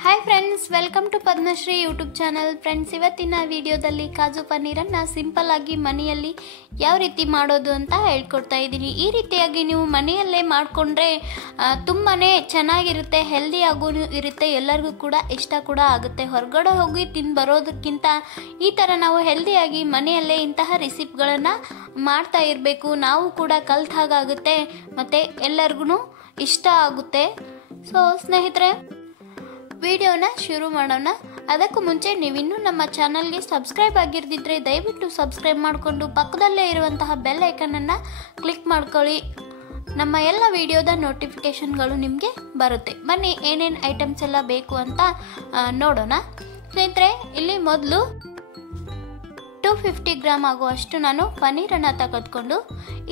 Hi friends, welcome to Padmashri YouTube channel. Friends, ಇವತ್ತಿನ ವಿಡಿಯೋದಲ್ಲಿ ಕಾಜು ಪನ್ನೀರನ್ನು simple ಆಗಿ ಮನೆಯಲ್ಲಿ ಯಾವ ರೀತಿ ಮಾಡೋದು ಅಂತ ಹೇಳ್ಕೊಡ್ತಾ ಇದ್ದೀನಿ. ಈ ರೀತಿಯಾಗಿ ನೀವು ಮನೆಯಲ್ಲೇ ಮಾಡಿಕೊಂಡ್ರೆ ತುಂಬಾ ಚೆನ್ನಾಗಿರುತ್ತೆ, ಹೆಲ್ದಿಯಾಗೂ ಇರುತ್ತೆ, ಎಲ್ಲರಿಗೂ ಕೂಡ ಇಷ್ಟ ಕೂಡ ಆಗುತ್ತೆ. ಹೊರಗಡೆ ಹೋಗಿ ತಿಂದು ಬರೋದಕ್ಕಿಂತ ಈ ಥರ ನಾವು ಹೆಲ್ದಿಯಾಗಿ ಮನೆಯಲ್ಲೇ ಇಂತಹ ರೆಸಿಪಿಗಳನ್ನು ಮಾಡ್ತಾ ಇರಬೇಕು. ನಾವು ಕೂಡ ಕಲ್ತ ಹಾಗಾಗುತ್ತೆ ಮತ್ತು ಎಲ್ಲರಿಗೂ ಇಷ್ಟ ಆಗುತ್ತೆ. ಸೊ ಸ್ನೇಹಿತರೆ, ವಿಡಿಯೋನ ಶುರು ಮಾಡೋಣ. ಅದಕ್ಕೂ ಮುಂಚೆ ನೀವಿನ್ನೂ ನಮ್ಮ ಚಾನಲ್ಗೆ ಸಬ್ಸ್ಕ್ರೈಬ್ ಆಗಿರ್ದಿದ್ರೆ ದಯವಿಟ್ಟು ಸಬ್ಸ್ಕ್ರೈಬ್ ಮಾಡಿಕೊಂಡು ಪಕ್ಕದಲ್ಲೇ ಇರುವಂತಹ ಬೆಲ್ ಐಕನನ್ನು ಕ್ಲಿಕ್ ಮಾಡ್ಕೊಳ್ಳಿ. ನಮ್ಮ ಎಲ್ಲ ವಿಡಿಯೋದ ನೋಟಿಫಿಕೇಷನ್ಗಳು ನಿಮಗೆ ಬರುತ್ತೆ. ಬನ್ನಿ, ಏನೇನು ಐಟಮ್ಸ್ ಎಲ್ಲ ಬೇಕು ಅಂತ ನೋಡೋಣ. ಸ್ನೇಹಿತರೆ, ಇಲ್ಲಿ ಮೊದಲು 250 ಗ್ರಾಮ್ ಆಗುವಷ್ಟು ನಾನು ಪನ್ನೀರನ್ನು ತೆಗೆದುಕೊಂಡು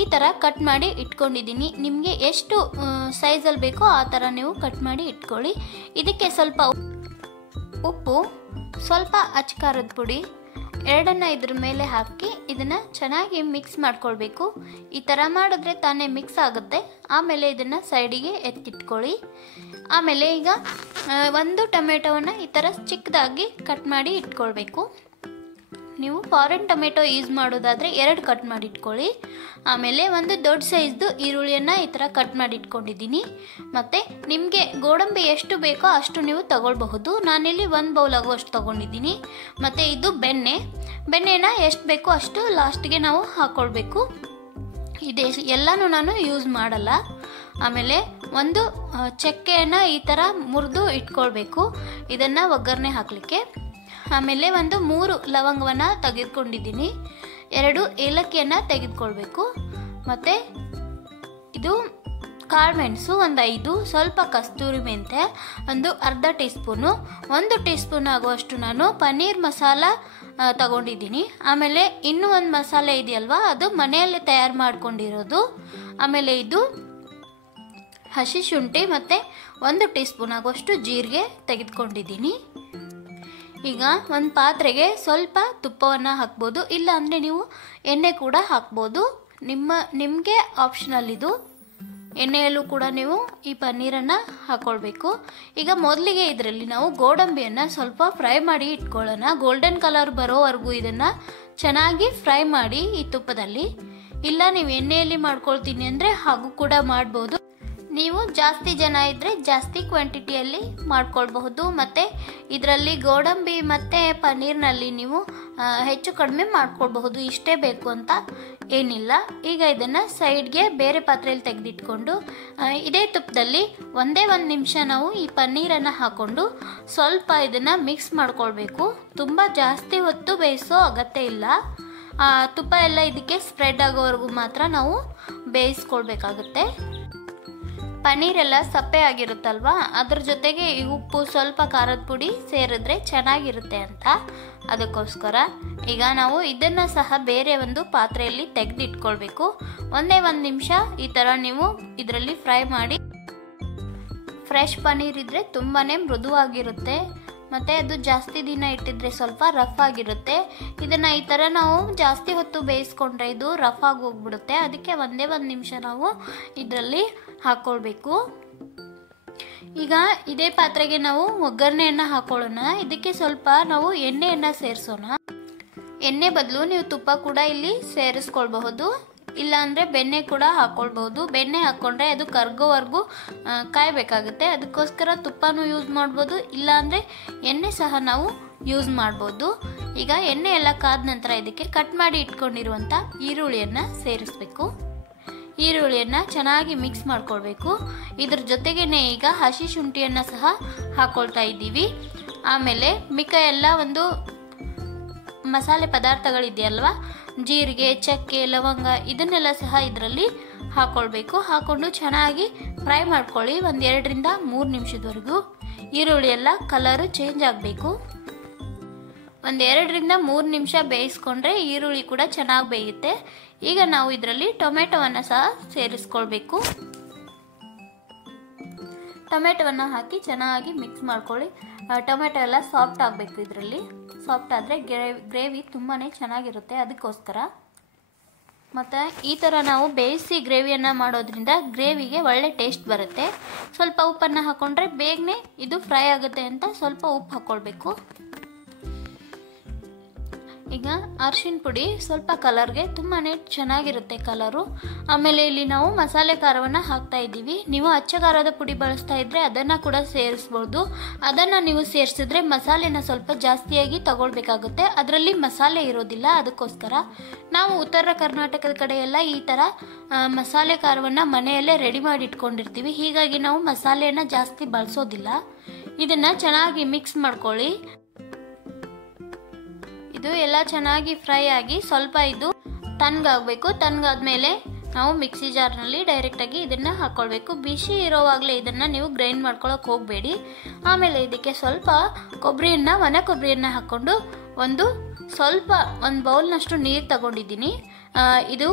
ಈ ಥರ ಕಟ್ ಮಾಡಿ ಇಟ್ಕೊಂಡಿದ್ದೀನಿ. ನಿಮಗೆ ಎಷ್ಟು ಸೈಜಲ್ಲಿ ಬೇಕೋ ಆ ಥರ ನೀವು ಕಟ್ ಮಾಡಿ ಇಟ್ಕೊಳ್ಳಿ. ಇದಕ್ಕೆ ಸ್ವಲ್ಪ ಉಪ್ಪು, ಸ್ವಲ್ಪ ಅಚ್ಕಾರದ ಪುಡಿ ಎರಡನ್ನು ಇದ್ರ ಮೇಲೆ ಹಾಕಿ ಇದನ್ನು ಚೆನ್ನಾಗಿ ಮಿಕ್ಸ್ ಮಾಡ್ಕೊಳ್ಬೇಕು. ಈ ಥರ ಮಾಡಿದ್ರೆ ತಾನೇ ಮಿಕ್ಸ್ ಆಗುತ್ತೆ. ಆಮೇಲೆ ಇದನ್ನು ಸೈಡಿಗೆ ಎತ್ತಿಟ್ಕೊಳ್ಳಿ. ಆಮೇಲೆ ಈಗ ಒಂದು ಟೊಮೆಟೊವನ್ನು ಈ ಥರ ಚಿಕ್ಕದಾಗಿ ಕಟ್ ಮಾಡಿ ಇಟ್ಕೊಳ್ಬೇಕು. ನೀವು ಫಾರಿನ್ ಟೊಮೆಟೊ ಯೂಸ್ ಮಾಡೋದಾದರೆ 2 ಕಟ್ ಮಾಡಿ ಇಟ್ಕೊಳ್ಳಿ. ಆಮೇಲೆ ಒಂದು ದೊಡ್ಡ ಸೈಜ್ದು ಈರುಳ್ಳಿಯನ್ನು ಈ ಥರ ಕಟ್ ಮಾಡಿ ಇಟ್ಕೊಂಡಿದ್ದೀನಿ. ಮತ್ತು ನಿಮಗೆ ಗೋಡಂಬಿ ಎಷ್ಟು ಬೇಕೋ ಅಷ್ಟು ನೀವು ತಗೊಳ್ಬಹುದು. ನಾನಿಲ್ಲಿ 1 ಬೌಲ್ ಆಗುವಷ್ಟು ತೊಗೊಂಡಿದ್ದೀನಿ. ಮತ್ತು ಇದು ಬೆಣ್ಣೆನ ಎಷ್ಟು ಬೇಕೋ ಅಷ್ಟು ಲಾಸ್ಟ್ಗೆ ನಾವು ಹಾಕ್ಕೊಳ್ಬೇಕು. ಇದೆ ಎಲ್ಲನೂ ನಾನು ಯೂಸ್ ಮಾಡಲ್ಲ. ಆಮೇಲೆ ಒಂದು ಚಕ್ಕೆಯನ್ನು ಈ ಥರ ಮುರಿದು ಇಟ್ಕೊಳ್ಬೇಕು, ಇದನ್ನು ಒಗ್ಗರಣೆ ಹಾಕಲಿಕ್ಕೆ. ಆಮೇಲೆ ಒಂದು 3 ಲವಂಗವನ್ನು ತೆಗೆದುಕೊಂಡಿದ್ದೀನಿ, 2 ಏಲಕ್ಕಿಯನ್ನು ತೆಗೆದುಕೊಳ್ಬೇಕು. ಮತ್ತು ಇದು ಕಾಳುಮೆಣಸು ಒಂದು 5, ಸ್ವಲ್ಪ ಕಸ್ತೂರಿ ಮೆಂತ್ಯ ಒಂದು ಅರ್ಧ ಟೀ ಸ್ಪೂನು, 1 ಟೀ ಸ್ಪೂನ್ ಆಗುವಷ್ಟು ನಾನು ಪನ್ನೀರ್ ಮಸಾಲ ತಗೊಂಡಿದ್ದೀನಿ. ಆಮೇಲೆ ಇನ್ನೂ ಒಂದು ಮಸಾಲೆ ಇದೆಯಲ್ವಾ, ಅದು ಮನೆಯಲ್ಲೇ ತಯಾರು ಮಾಡ್ಕೊಂಡಿರೋದು. ಆಮೇಲೆ ಇದು ಹಸಿ ಶುಂಠಿ ಮತ್ತು 1 ಟೀ ಸ್ಪೂನ್ ಆಗುವಷ್ಟು ಜೀರಿಗೆ ತೆಗೆದುಕೊಂಡಿದ್ದೀನಿ. ಈಗ ಒಂದು ಪಾತ್ರೆಗೆ ಸ್ವಲ್ಪ ತುಪ್ಪವನ್ನು ಹಾಕ್ಬೋದು, ಇಲ್ಲ ಅಂದರೆ ನೀವು ಎಣ್ಣೆ ಕೂಡ ಹಾಕ್ಬೋದು. ನಿಮಗೆ ಆಪ್ಷನಲ್ ಇದು. ಎಣ್ಣೆಯಲ್ಲೂ ಕೂಡ ನೀವು ಈ ಪನ್ನೀರನ್ನು ಹಾಕ್ಕೊಳ್ಬೇಕು. ಈಗ ಮೊದಲಿಗೆ ಇದರಲ್ಲಿ ನಾವು ಗೋಡಂಬಿಯನ್ನು ಸ್ವಲ್ಪ ಫ್ರೈ ಮಾಡಿ ಇಟ್ಕೊಳ್ಳೋಣ. ಗೋಲ್ಡನ್ ಕಲರ್ ಬರೋವರೆಗೂ ಇದನ್ನು ಚೆನ್ನಾಗಿ ಫ್ರೈ ಮಾಡಿ ಈ ತುಪ್ಪದಲ್ಲಿ. ಇಲ್ಲ ನೀವು ಎಣ್ಣೆಯಲ್ಲಿ ಮಾಡ್ಕೊಳ್ತೀನಿ ಅಂದರೆ ಹಾಗೂ ಕೂಡ ಮಾಡ್ಬೋದು. ನೀವು ಜಾಸ್ತಿ ಜನ ಇದ್ದರೆ ಜಾಸ್ತಿ ಕ್ವಾಂಟಿಟಿಯಲ್ಲಿ ಮಾಡ್ಕೊಳ್ಬಹುದು. ಮತ್ತು ಇದರಲ್ಲಿ ಗೋಡಂಬಿ ಮತ್ತು ಪನ್ನೀರ್ನಲ್ಲಿ ನೀವು ಹೆಚ್ಚು ಕಡಿಮೆ ಮಾಡ್ಕೊಳ್ಬಹುದು, ಇಷ್ಟೇ ಬೇಕು ಅಂತ ಏನಿಲ್ಲ. ಈಗ ಇದನ್ನು ಸೈಡ್ಗೆ ಬೇರೆ ಪಾತ್ರೆಯಲ್ಲಿ ತೆಗೆದಿಟ್ಕೊಂಡು ಇದೇ ತುಪ್ಪದಲ್ಲಿ ಒಂದೇ 1 ನಿಮಿಷ ನಾವು ಈ ಪನ್ನೀರನ್ನು ಹಾಕ್ಕೊಂಡು ಸ್ವಲ್ಪ ಇದನ್ನು ಮಿಕ್ಸ್ ಮಾಡ್ಕೊಳ್ಬೇಕು. ತುಂಬ ಜಾಸ್ತಿ ಹೊತ್ತು ಬೇಯಿಸೋ ಅಗತ್ಯ ಇಲ್ಲ. ತುಪ್ಪ ಎಲ್ಲ ಇದಕ್ಕೆ ಸ್ಪ್ರೆಡ್ ಆಗೋವರೆಗೂ ಮಾತ್ರ ನಾವು ಬೇಯಿಸ್ಕೊಳ್ಬೇಕಾಗುತ್ತೆ. ಪನ್ನೀರೆಲ್ಲ ಸಪ್ಪೆ ಆಗಿರುತ್ತಲ್ವಾ, ಅದ್ರ ಜೊತೆಗೆ ಈ ಉಪ್ಪು, ಸ್ವಲ್ಪ ಖಾರದ ಪುಡಿ ಸೇರಿದ್ರೆ ಚೆನ್ನಾಗಿರುತ್ತೆ ಅಂತ ಅದಕ್ಕೋಸ್ಕರ ಈಗ ನಾವು ಇದನ್ನು ಸಹ ಬೇರೆ ಒಂದು ಪಾತ್ರೆಯಲ್ಲಿ ತೆಗೆದಿಟ್ಕೊಳ್ಬೇಕು. ಒಂದೇ 1 ನಿಮಿಷ ಈ ಥರ ನೀವು ಇದರಲ್ಲಿ ಫ್ರೈ ಮಾಡಿ. ಫ್ರೆಶ್ ಪನ್ನೀರ್ ಇದ್ದರೆ ತುಂಬಾ ಮೃದುವಾಗಿರುತ್ತೆ, ಮತ್ತು ಅದು ಜಾಸ್ತಿ ದಿನ ಇಟ್ಟಿದ್ರೆ ಸ್ವಲ್ಪ ರಫ್ ಆಗಿರುತ್ತೆ. ಇದನ್ನು ಈ ಥರ ನಾವು ಜಾಸ್ತಿ ಹೊತ್ತು ಬೇಯಿಸ್ಕೊಂಡ್ರೆ ಇದು ರಫ್ ಆಗಿ ಹೋಗ್ಬಿಡುತ್ತೆ. ಅದಕ್ಕೆ ಒಂದೇ 1 ನಿಮಿಷ ನಾವು ಇದರಲ್ಲಿ ಹಾಕ್ಕೊಳ್ಬೇಕು. ಈಗ ಇದೇ ಪಾತ್ರೆಗೆ ನಾವು ಒಗ್ಗರಣೆಯನ್ನು ಹಾಕೊಳ್ಳೋಣ. ಇದಕ್ಕೆ ಸ್ವಲ್ಪ ನಾವು ಎಣ್ಣೆಯನ್ನು ಸೇರಿಸೋಣ. ಎಣ್ಣೆ ಬದಲು ನೀವು ತುಪ್ಪ ಕೂಡ ಇಲ್ಲಿ ಸೇರಿಸ್ಕೊಳ್ಬಹುದು, ಇಲ್ಲ ಅಂದರೆ ಬೆಣ್ಣೆ ಕೂಡ ಹಾಕ್ಕೊಳ್ಬಹುದು. ಬೆಣ್ಣೆ ಹಾಕ್ಕೊಂಡ್ರೆ ಅದು ಕರ್ಗೋವರೆಗೂ ಕಾಯಬೇಕಾಗುತ್ತೆ. ಅದಕ್ಕೋಸ್ಕರ ತುಪ್ಪನೂ ಯೂಸ್ ಮಾಡ್ಬೋದು, ಇಲ್ಲ ಅಂದರೆ ಎಣ್ಣೆ ಸಹ ನಾವು ಯೂಸ್ ಮಾಡ್ಬೋದು. ಈಗ ಎಣ್ಣೆ ಎಲ್ಲ ಕಾದ ನಂತರ ಇದಕ್ಕೆ ಕಟ್ ಮಾಡಿ ಇಟ್ಕೊಂಡಿರುವಂಥ ಈರುಳ್ಳಿಯನ್ನು ಸೇರಿಸ್ಬೇಕು. ಈರುಳ್ಳಿಯನ್ನು ಚೆನ್ನಾಗಿ ಮಿಕ್ಸ್ ಮಾಡ್ಕೊಳ್ಬೇಕು. ಇದ್ರ ಜೊತೆಗೇ ಈಗ ಹಸಿ ಶುಂಠಿಯನ್ನು ಸಹ ಹಾಕ್ಕೊಳ್ತಾ ಇದ್ದೀವಿ. ಆಮೇಲೆ ಮಿಕ್ಕ ಎಲ್ಲ ಒಂದು ಮಸಾಲೆ ಪದಾರ್ಥಗಳಿದೆಯಲ್ವ, ಜೀರಿಗೆ, ಚಕ್ಕೆ, ಲವಂಗ, ಇದನ್ನೆಲ್ಲ ಸಹ ಇದರಲ್ಲಿ ಹಾಕ್ಕೊಳ್ಬೇಕು. ಹಾಕ್ಕೊಂಡು ಚೆನ್ನಾಗಿ ಫ್ರೈ ಮಾಡ್ಕೊಳ್ಳಿ 1-2 ರಿಂದ 3 ನಿಮಿಷದವರೆಗೂ. ಈರುಳ್ಳಿ ಎಲ್ಲ ಕಲರು ಚೇಂಜ್ ಆಗಬೇಕು. 1-2 ರಿಂದ 3 ನಿಮಿಷ ಬೇಯಿಸ್ಕೊಂಡ್ರೆ ಈರುಳ್ಳಿ ಕೂಡ ಚೆನ್ನಾಗಿ ಬೇಯುತ್ತೆ. ಈಗ ನಾವು ಇದರಲ್ಲಿ ಟೊಮೆಟೊವನ್ನು ಸಹ ಸೇರಿಸ್ಕೊಳ್ಬೇಕು. ಟೊಮೆಟೊವನ್ನು ಹಾಕಿ ಚೆನ್ನಾಗಿ ಮಿಕ್ಸ್ ಮಾಡ್ಕೊಳ್ಳಿ. ಟೊಮೆಟೊ ಎಲ್ಲ ಸಾಫ್ಟ್ ಆಗಬೇಕು. ಇದರಲ್ಲಿ ಸಾಫ್ಟ್ ಆದರೆ ಗ್ರೇವಿ ತುಂಬಾ ಚೆನ್ನಾಗಿರುತ್ತೆ. ಅದಕ್ಕೋಸ್ಕರ ಮತ್ತು ಈ ಥರ ನಾವು ಬೇಯಿಸಿ ಗ್ರೇವಿಯನ್ನು ಮಾಡೋದ್ರಿಂದ ಗ್ರೇವಿಗೆ ಒಳ್ಳೆ ಟೇಸ್ಟ್ ಬರುತ್ತೆ. ಸ್ವಲ್ಪ ಉಪ್ಪನ್ನು ಹಾಕ್ಕೊಂಡ್ರೆ ಬೇಗನೆ ಇದು ಫ್ರೈ ಆಗುತ್ತೆ ಅಂತ ಸ್ವಲ್ಪ ಉಪ್ಪು ಹಾಕ್ಕೊಳ್ಬೇಕು. ಈಗ ಅರಿಶಿನ ಪುಡಿ ಸ್ವಲ್ಪ ಕಲರ್ಗೆ ತುಂಬಾ ಚೆನ್ನಾಗಿರುತ್ತೆ ಕಲರು. ಆಮೇಲೆ ಇಲ್ಲಿ ನಾವು ಮಸಾಲೆ ಖಾರವನ್ನು ಹಾಕ್ತಾ ಇದ್ದೀವಿ. ನೀವು ಅಚ್ಚ ಖಾರದ ಪುಡಿ ಬಳಸ್ತಾ ಇದ್ರೆ ಅದನ್ನು ಕೂಡ ಸೇರಿಸ್ಬೋದು. ಅದನ್ನು ನೀವು ಸೇರಿಸಿದ್ರೆ ಮಸಾಲೆನ ಸ್ವಲ್ಪ ಜಾಸ್ತಿಯಾಗಿ ತಗೊಳ್ಬೇಕಾಗುತ್ತೆ. ಅದರಲ್ಲಿ ಮಸಾಲೆ ಇರೋದಿಲ್ಲ. ಅದಕ್ಕೋಸ್ಕರ ನಾವು ಉತ್ತರ ಕರ್ನಾಟಕದ ಕಡೆ ಎಲ್ಲ ಈ ಥರ ಮಸಾಲೆ ಖಾರವನ್ನು ಮನೆಯಲ್ಲೇ ರೆಡಿ ಮಾಡಿ ಇಟ್ಕೊಂಡಿರ್ತೀವಿ. ಹೀಗಾಗಿ ನಾವು ಮಸಾಲೆಯನ್ನು ಜಾಸ್ತಿ ಬಳಸೋದಿಲ್ಲ. ಇದನ್ನು ಚೆನ್ನಾಗಿ ಮಿಕ್ಸ್ ಮಾಡ್ಕೊಳ್ಳಿ. ಇದು ಎಲ್ಲ ಚೆನ್ನಾಗಿ ಫ್ರೈ ಆಗಿ ಸ್ವಲ್ಪ ಇದು ತಣ್ಣಗಾಗಬೇಕು. ತಣ್ಣಗಾದ್ಮೇಲೆ ನಾವು ಮಿಕ್ಸಿ ಜಾರ್ನಲ್ಲಿ ಡೈರೆಕ್ಟಾಗಿ ಇದನ್ನು ಹಾಕ್ಕೊಳ್ಬೇಕು. ಬಿಸಿ ಇರೋವಾಗಲೇ ಇದನ್ನು ನೀವು ಗ್ರೈಂಡ್ ಮಾಡ್ಕೊಳ್ಳೋಕೆ ಹೋಗಬೇಡಿ. ಆಮೇಲೆ ಇದಕ್ಕೆ ಸ್ವಲ್ಪ ಒಣ ಕೊಬ್ಬರಿಯನ್ನು ಹಾಕ್ಕೊಂಡು ಒಂದು ಬೌಲ್ನಷ್ಟು ನೀರು ತಗೊಂಡಿದ್ದೀನಿ. ಇದು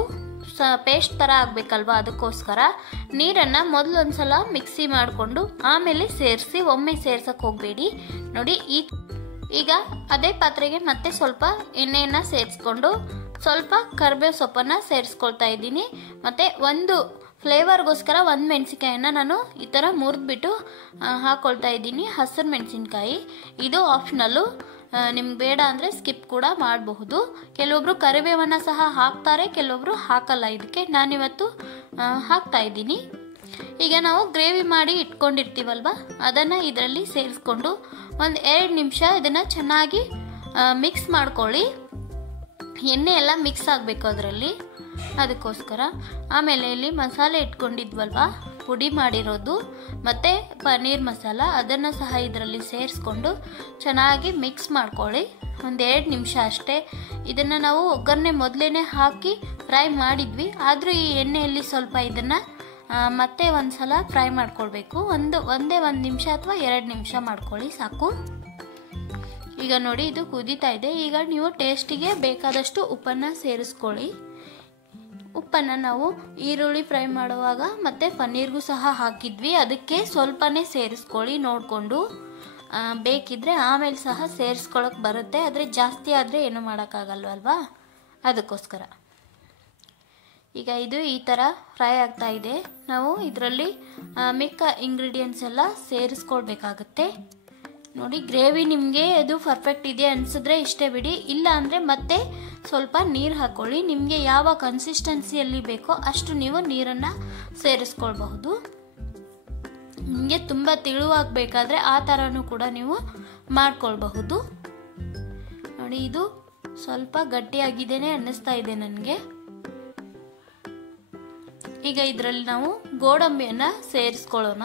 ಪೇಸ್ಟ್ ಥರ ಆಗಬೇಕಲ್ವಾ, ಅದಕ್ಕೋಸ್ಕರ ನೀರನ್ನು ಮೊದಲು ಒಂದ್ಸಲ ಮಿಕ್ಸಿ ಮಾಡಿಕೊಂಡು ಆಮೇಲೆ ಸೇರಿಸಿ, ಒಮ್ಮೆ ಸೇರ್ಸಕ್ಕೆ ಹೋಗಬೇಡಿ. ನೋಡಿ, ಈಗ ಅದೇ ಪಾತ್ರೆಗೆ ಮತ್ತೆ ಸ್ವಲ್ಪ ಎಣ್ಣೆಯನ್ನು ಸೇರಿಸ್ಕೊಂಡು ಸ್ವಲ್ಪ ಕರಿಬೇವು ಸೊಪ್ಪನ್ನು ಸೇರಿಸ್ಕೊಳ್ತಾ ಇದ್ದೀನಿ. ಮತ್ತು ಒಂದು ಫ್ಲೇವರ್ಗೋಸ್ಕರ ಒಂದು ಮೆಣಸಿನ್ಕಾಯನ್ನು ನಾನು ಈ ಥರ ಮುರಿದ್ಬಿಟ್ಟು ಹಾಕ್ಕೊಳ್ತಾ ಇದ್ದೀನಿ. ಹಸಿರು ಮೆಣಸಿನ್ಕಾಯಿ ಇದು ಆಪ್ಷನಲ್ಲು, ನಿಮ್ಗೆ ಬೇಡ ಅಂದರೆ ಸ್ಕಿಪ್ ಕೂಡ ಮಾಡಬಹುದು. ಕೆಲವೊಬ್ರು ಕರಿಬೇವನ್ನು ಸಹ ಹಾಕ್ತಾರೆ, ಕೆಲವೊಬ್ರು ಹಾಕಲ್ಲ. ಇದಕ್ಕೆ ನಾನಿವತ್ತು ಹಾಕ್ತಾ ಇದ್ದೀನಿ. ಈಗ ನಾವು ಗ್ರೇವಿ ಮಾಡಿ ಇಟ್ಕೊಂಡಿರ್ತೀವಲ್ವ, ಅದನ್ನು ಇದರಲ್ಲಿ ಸೇರಿಸ್ಕೊಂಡು ಒಂದು 2 ನಿಮಿಷ ಇದನ್ನು ಚೆನ್ನಾಗಿ ಮಿಕ್ಸ್ ಮಾಡ್ಕೊಳ್ಳಿ. ಎಣ್ಣೆ ಎಲ್ಲ ಮಿಕ್ಸ್ ಆಗಬೇಕು ಅದರಲ್ಲಿ, ಅದಕ್ಕೋಸ್ಕರ. ಆಮೇಲೆ ಇಲ್ಲಿ ಮಸಾಲೆ ಇಟ್ಕೊಂಡಿದ್ವಲ್ವ, ಪುಡಿ ಮಾಡಿರೋದು ಮತ್ತು ಪನ್ನೀರ್ ಮಸಾಲ, ಅದನ್ನು ಸಹ ಇದರಲ್ಲಿ ಸೇರಿಸ್ಕೊಂಡು ಚೆನ್ನಾಗಿ ಮಿಕ್ಸ್ ಮಾಡ್ಕೊಳ್ಳಿ. ಒಂದು 2 ನಿಮಿಷ ಅಷ್ಟೇ. ಇದನ್ನು ನಾವು ಒಗ್ಗರಣೆ ಮೊದಲೇ ಹಾಕಿ ಫ್ರೈ ಮಾಡಿದ್ವಿ, ಆದರೂ ಈ ಎಣ್ಣೆಯಲ್ಲಿ ಸ್ವಲ್ಪ ಇದನ್ನು ಮತ್ತೆ ಒಂದ್ಸಲ ಫ್ರೈ ಮಾಡ್ಕೊಳ್ಬೇಕು. ಒಂದೇ 1 ನಿಮಿಷ ಅಥವಾ 2 ನಿಮಿಷ ಮಾಡ್ಕೊಳ್ಳಿ, ಸಾಕು. ಈಗ ನೋಡಿ, ಇದು ಕುದೀತಾ ಇದೆ. ಈಗ ನೀವು ಟೇಸ್ಟಿಗೆ ಬೇಕಾದಷ್ಟು ಉಪ್ಪನ್ನು ಸೇರಿಸ್ಕೊಳ್ಳಿ. ಉಪ್ಪನ್ನು ನಾವು ಈರುಳ್ಳಿ ಫ್ರೈ ಮಾಡುವಾಗ ಮತ್ತು ಪನ್ನೀರ್ಗೂ ಸಹ ಹಾಕಿದ್ವಿ, ಅದಕ್ಕೆ ಸ್ವಲ್ಪನೇ ಸೇರಿಸ್ಕೊಳ್ಳಿ ನೋಡಿಕೊಂಡು. ಬೇಕಿದ್ರೆ ಆಮೇಲೆ ಸಹ ಸೇರಿಸ್ಕೊಳ್ಳೋಕೆ ಬರುತ್ತೆ, ಆದರೆ ಜಾಸ್ತಿ ಆದರೆ ಏನು ಮಾಡೋಕ್ಕಾಗಲ್ವಲ್ವಾ, ಅದಕ್ಕೋಸ್ಕರ. ಈಗ ಇದು ಈ ಥರ ಫ್ರೈ ಆಗ್ತಾ ಇದೆ. ನಾವು ಇದರಲ್ಲಿ ಮಿಕ್ಕ ಇಂಗ್ರೀಡಿಯೆಂಟ್ಸ್ ಎಲ್ಲ ಸೇರಿಸ್ಕೊಳ್ಬೇಕಾಗತ್ತೆ. ನೋಡಿ, ಗ್ರೇವಿ ನಿಮಗೆ ಅದು ಪರ್ಫೆಕ್ಟ್ ಇದೆ ಅನಿಸಿದ್ರೆ ಇಷ್ಟೇ ಬಿಡಿ. ಇಲ್ಲ ಅಂದರೆ ಮತ್ತೆ ಸ್ವಲ್ಪ ನೀರು ಹಾಕ್ಕೊಳ್ಳಿ. ನಿಮಗೆ ಯಾವ ಕನ್ಸಿಸ್ಟೆನ್ಸಿಯಲ್ಲಿ ಬೇಕೋ ಅಷ್ಟು ನೀವು ನೀರನ್ನು ಸೇರಿಸ್ಕೊಳ್ಬಹುದು. ನಿಮಗೆ ತುಂಬ ತಿಳುವಾಗಬೇಕಾದ್ರೆ ಆ ಥರನೂ ಕೂಡ ನೀವು ಮಾಡ್ಕೊಳ್ಬಹುದು. ನೋಡಿ, ಇದು ಸ್ವಲ್ಪ ಗಟ್ಟಿಯಾಗಿದ್ದೇನೆ ಅನ್ನಿಸ್ತಾ ಇದೆ ನನಗೆ. ಈಗ ಇದರಲ್ಲಿ ನಾವು ಗೋಡಂಬಿಯನ್ನು ಸೇರಿಸ್ಕೊಳ್ಳೋಣ.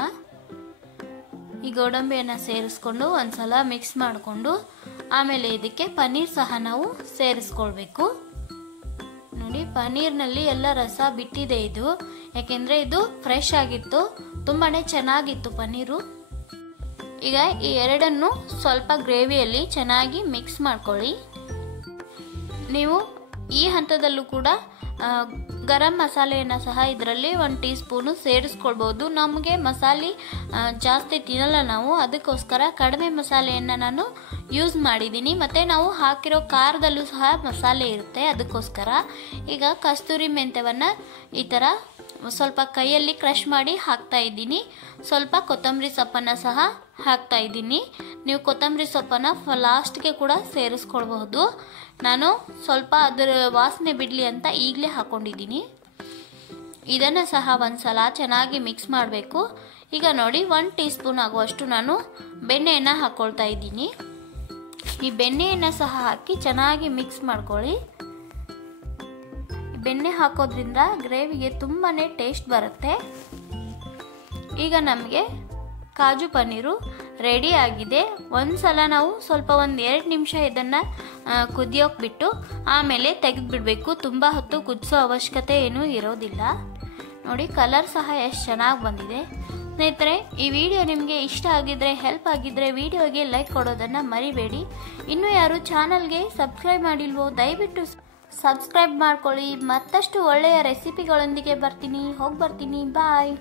ಈ ಗೋಡಂಬಿಯನ್ನು ಸೇರಿಸ್ಕೊಂಡು ಒಂದ್ಸಲ ಮಿಕ್ಸ್ ಮಾಡಿಕೊಂಡು ಆಮೇಲೆ ಇದಕ್ಕೆ ಪನ್ನೀರ್ ಸಹ ನಾವು ಸೇರಿಸ್ಕೊಳ್ಬೇಕು. ನೋಡಿ, ಪನ್ನೀರ್ನಲ್ಲಿ ಎಲ್ಲ ರಸ ಬಿಟ್ಟಿದೆ ಇದು, ಯಾಕೆಂದರೆ ಇದು ಫ್ರೆಶ್ ಆಗಿತ್ತು, ತುಂಬಾ ಚೆನ್ನಾಗಿತ್ತು ಪನ್ನೀರು. ಈಗ ಈ ಎರಡನ್ನು ಸ್ವಲ್ಪ ಗ್ರೇವಿಯಲ್ಲಿ ಚೆನ್ನಾಗಿ ಮಿಕ್ಸ್ ಮಾಡ್ಕೊಳ್ಳಿ. ನೀವು ಈ ಹಂತದಲ್ಲೂ ಕೂಡ ಗರಂ ಮಸಾಲೆಯನ್ನು ಸಹ ಇದರಲ್ಲಿ 1 ಟೀ ಸ್ಪೂನು ಸೇರಿಸ್ಕೊಳ್ಬೋದು. ನಮಗೆ ಮಸಾಲೆ ಜಾಸ್ತಿ ತಿನ್ನಲ್ಲ ನಾವು, ಅದಕ್ಕೋಸ್ಕರ ಕಡಿಮೆ ಮಸಾಲೆಯನ್ನು ನಾನು ಯೂಸ್ ಮಾಡಿದ್ದೀನಿ. ಮತ್ತು ನಾವು ಹಾಕಿರೋ ಖಾರದಲ್ಲೂ ಸಹ ಮಸಾಲೆ ಇರುತ್ತೆ, ಅದಕ್ಕೋಸ್ಕರ. ಈಗ ಕಸ್ತೂರಿ ಮೆಂತ್ಯವನ್ನು ಈ ಥರ ಸ್ವಲ್ಪ ಕೈಯಲ್ಲಿ ಕ್ರಷ್ ಮಾಡಿ ಹಾಕ್ತಾ ಇದ್ದೀನಿ. ಸ್ವಲ್ಪ ಕೊತ್ತಂಬರಿ ಸೊಪ್ಪನ್ನು ಸಹ ಹಾಕ್ತಾ ಇದ್ದೀನಿ. ನೀವು ಕೊತ್ತಂಬರಿ ಸೊಪ್ಪನ್ನು ಲಾಸ್ಟ್ಗೆ ಕೂಡ ಸೇರಿಸ್ಕೊಳ್ಬಹುದು. ನಾನು ಸ್ವಲ್ಪ ಅದರ ವಾಸನೆ ಬಿಡಲಿ ಅಂತ ಈಗಲೇ ಹಾಕ್ಕೊಂಡಿದ್ದೀನಿ. ಇದನ್ನು ಸಹ ಒಂದ್ಸಲ ಚೆನ್ನಾಗಿ ಮಿಕ್ಸ್ ಮಾಡಬೇಕು. ಈಗ ನೋಡಿ, 1 ಟೀ ಸ್ಪೂನ್ ಆಗುವಷ್ಟು ನಾನು ಬೆಣ್ಣೆಯನ್ನು ಹಾಕ್ಕೊಳ್ತಾ ಇದ್ದೀನಿ. ಈ ಬೆಣ್ಣೆಯನ್ನು ಸಹ ಹಾಕಿ ಚೆನ್ನಾಗಿ ಮಿಕ್ಸ್ ಮಾಡ್ಕೊಳ್ಳಿ. ಬೆಣ್ಣೆ ಹಾಕೋದ್ರಿಂದ ಗ್ರೇವಿಗೆ ತುಂಬಾ ಟೇಸ್ಟ್ ಬರುತ್ತೆ. ಈಗ ನಮಗೆ ಕಾಜು ಪನ್ನೀರು ರೆಡಿ ಆಗಿದೆ. ಒಂದ್ಸಲ ನಾವು ಸ್ವಲ್ಪ 1-2 ನಿಮಿಷ ಇದನ್ನು ಕುದಿಯೋಕೆ ಬಿಟ್ಟು ಆಮೇಲೆ ತೆಗೆದುಬಿಡಬೇಕು. ತುಂಬ ಹೊತ್ತು ಕುದಿಸೋ ಅವಶ್ಯಕತೆ ಏನೂ ಇರೋದಿಲ್ಲ. ನೋಡಿ, ಕಲರ್ ಸಹ ಎಷ್ಟು ಚೆನ್ನಾಗಿ ಬಂದಿದೆ. ಸ್ನೇಹಿತರೆ, ಈ ವಿಡಿಯೋ ನಿಮಗೆ ಇಷ್ಟ ಆಗಿದ್ರೆ, ಹೆಲ್ಪ್ ಆಗಿದ್ರೆ ವಿಡಿಯೋಗೆ ಲೈಕ್ ಕೊಡೋದನ್ನು ಮರಿಬೇಡಿ. ಇನ್ನೂ ಯಾರು ಚಾನಲ್ಗೆ ಸಬ್ಸ್ಕ್ರೈಬ್ ಮಾಡಿಲ್ವೋ ದಯವಿಟ್ಟು ಸಬ್ಸ್ಕ್ರೈಬ್ ಮಾಡ್ಕೊಳ್ಳಿ. ಮತ್ತಷ್ಟು ಒಳ್ಳೆಯ ರೆಸಿಪಿಗಳೊಂದಿಗೆ ಹೋಗಿ ಬರ್ತೀನಿ. ಬಾಯ್.